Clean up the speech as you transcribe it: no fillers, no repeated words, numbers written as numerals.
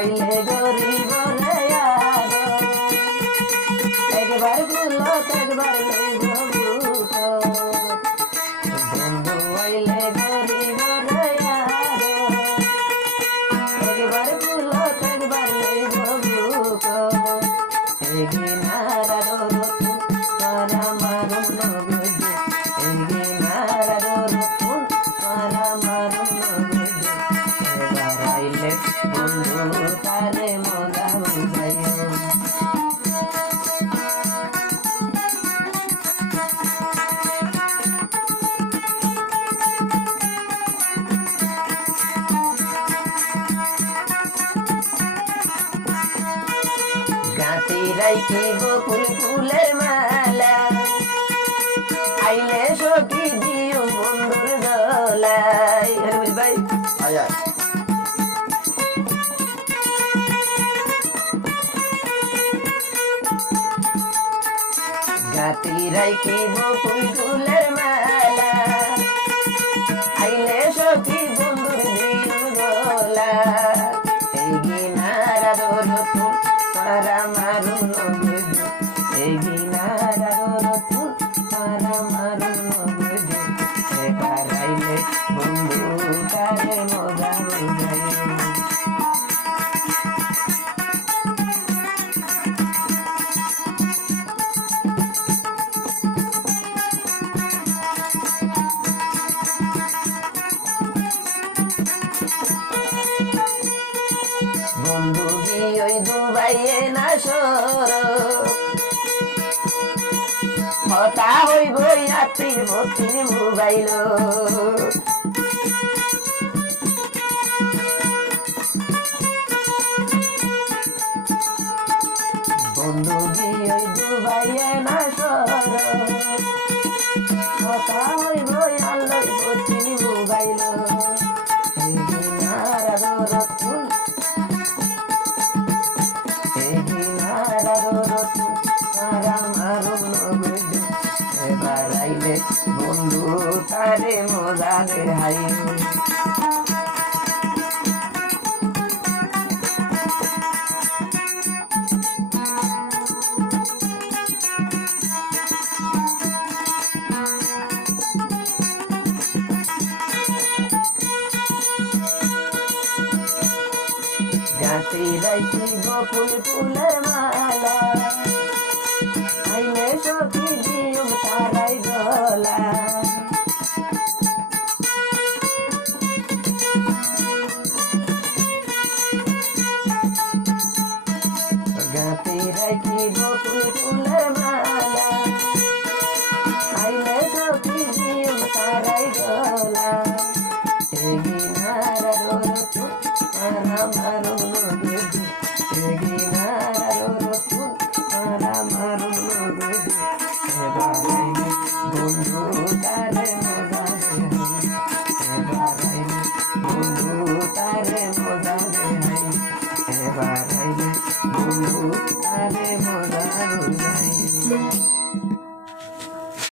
আইলে গরিব রে আরো একবার গুলত একবার লইব বুক বন্ধু আইলে গরিব রে আরো একবার গুলত একবার লইব বুক এগিনার রতন তারা মারুন নগদে এগিনার রতন তারা মারুন নগদে এবার আইলে বন্ধু তারে মজা বুঝাইও গাতি রাইখিব ফুল ফুলের মালা আইলে সখী দিও বন্ধুর গলায় ভাই আয় গাতি রাইখিব ফুল ফুলের মালা আইলে সখী বন্ধুর দিও গলা এগিনার রতন তারা মারুন নগদে এগিনার রতন তারা মারুন নগদে এবার আইলে বন্ধু তারে মজা বুঝাইও বন্ধু গিয়ে দুবাইয়ে না সর হতা হইব যাত্রীর ভক্তির মোবাইল বন্ধু গিয়ে দুবাইয়ে না সর হতা হইব আল্লাহ ভক্তির মোবাইল রতন তারা মারুন নগদে এবার আইলে বন্ধু তারে মজা দেখাইও গাতি রাইখিব ফুল ফুলের মালা আইলে সখী দিও তারাই গলা গাতি রাইখিব ফুল ফুলের মালা আইলে সখী দিও তারাই গলা এগিনার রতন তারা মারুন